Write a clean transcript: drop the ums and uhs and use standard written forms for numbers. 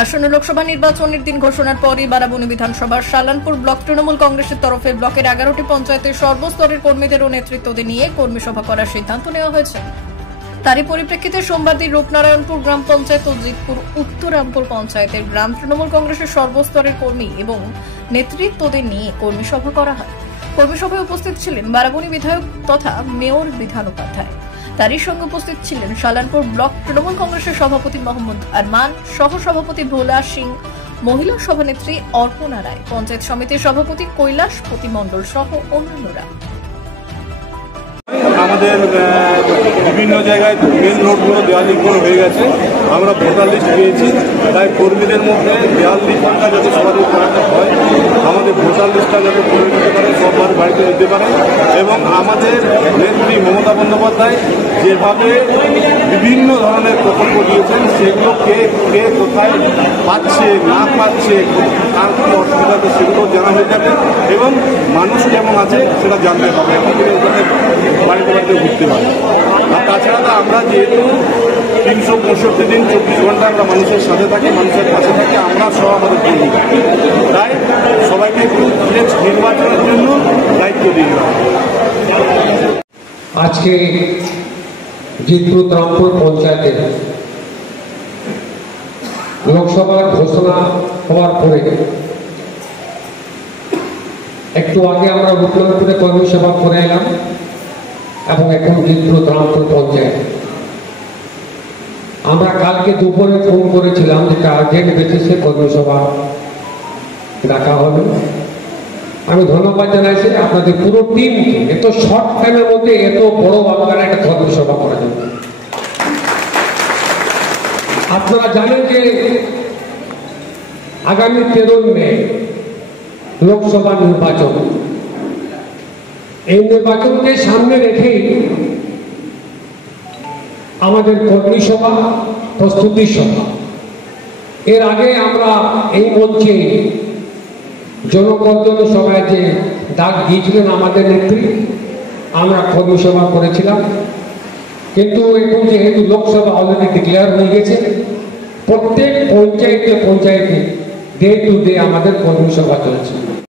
আসন্ন লোকসভা নির্বাচনের দিন ঘোষণার পরই বারাবণী বিধানসভার সালানপুর ব্লক তৃণমূল কংগ্রেসের তরফে ব্লকের 11টি পঞ্চায়েতের সর্বস্তরের কর্মীদের ও নেতৃত্বদের নিয়ে কর্মী সভা করার সিদ্ধান্ত নেওয়া হয়েছে। তারই পরিপ্রেক্ষিতে সোমবার দিন রূপনারায়ণপুর গ্রাম পঞ্চায়েত ও জিতপুর উত্তরামপুর পঞ্চায়েতের গ্রাম তৃণমূল কংগ্রেসের সর্বস্তরের কর্মী এবং নেতৃত্বদের নিয়ে কর্মী সভা করা হয়। কর্মী সভায় উপস্থিত ছিলেন বারাবণী বিধায়ক তথা মেয়র বিধান উপাধ্যায়। তারই সঙ্গে উপস্থিত ছিলেন সালানপুর ব্লক তৃণমূল কংগ্রেসের সভাপতি মোহাম্মদ আরমান, সহ সভাপতি ভোলা সিং, মহিলা সভানেত্রী অর্পণা রায়, পঞ্চায়েত সমিতির সভাপতি কৈলাস প্রতিমণ্ডল সহ অন্যান্যরা। আমাদের বিভিন্ন জায়গায় মেন রোডগুলো দেওয়াল লিখন হয়ে গেছে, আমরা ভোটার লিস্ট পেয়েছি, তাই কর্মীদের মধ্যে দেওয়াল লিখনটা যাতে সবারই করাতে হয়, আমাদের ভোটার লিস্টটা যাতে করে নিতে পারে, সবার বাড়িতে দিতে পারে এবং আমাদের নেত্রী মমতা বন্দ্যোপাধ্যায় যেভাবে বিভিন্ন ধরনের প্রকল্প দিয়েছেন সেগুলো কে কে কোথায় পাচ্ছে না পাচ্ছে, কার কী অসুবিধা আছে সেগুলো জানা হয়ে যাবে এবং মানুষ কেমন আছে সেটা জানতে হবে, এখন থেকে ওখানে বাড়িতে বাড়িতে ঘুরতে পারে। আর তাছাড়া তো আমরা যেহেতু 365 দিন 24 ঘন্টা আমরা মানুষের সাথে থাকি, মানুষের কাছে থাকি, আমরা সব আমাদের কর্মী, তাই সবাইকে একটু নেক্সট নির্বাচনের জন্য দায়িত্ব দিয়ে দেওয়া। আজকে জিতপুর উত্তরামপুর পঞ্চায়েতের লোকসভার ঘোষণা হওয়ার পরে একটু আগে আমরা রূপনারায়ণপুরে কর্মী সভা করে এলাম এবং এখন জিতপুর উত্তরামপুর পঞ্চায়েত। আমরা কালকে দুপুরে ফোন করেছিলাম যেটা আর্জেন্ট বেসিসে কর্মী সভা ডাকা হবে। আমি ধন্যবাদ জানাইছি আপনাদের পুরো টিমকে, এত শর্ট টাইমের মধ্যে এত বড় আপনারা একটা কর্মী সভা করা যাবে। আপনারা জানেন যে আগামী 13 মে লোকসভা নির্বাচন, এই নির্বাচনকে সামনে রেখেই আমাদের কর্মী সভা, প্রস্তুতি সভা। এর আগে আমরা এই মঞ্চে জনকর্তন সভায় যে ডাক দিয়েছিলেন আমাদের নেত্রী, আমরা কর্মী সভা করেছিলাম, কিন্তু এখন যেহেতু লোকসভা অলরেডি ডিক্লেয়ার হয়ে গেছে, প্রত্যেক পঞ্চায়েতে পঞ্চায়েতে ডে টু ডে আমাদের কর্মী সভা চলছে।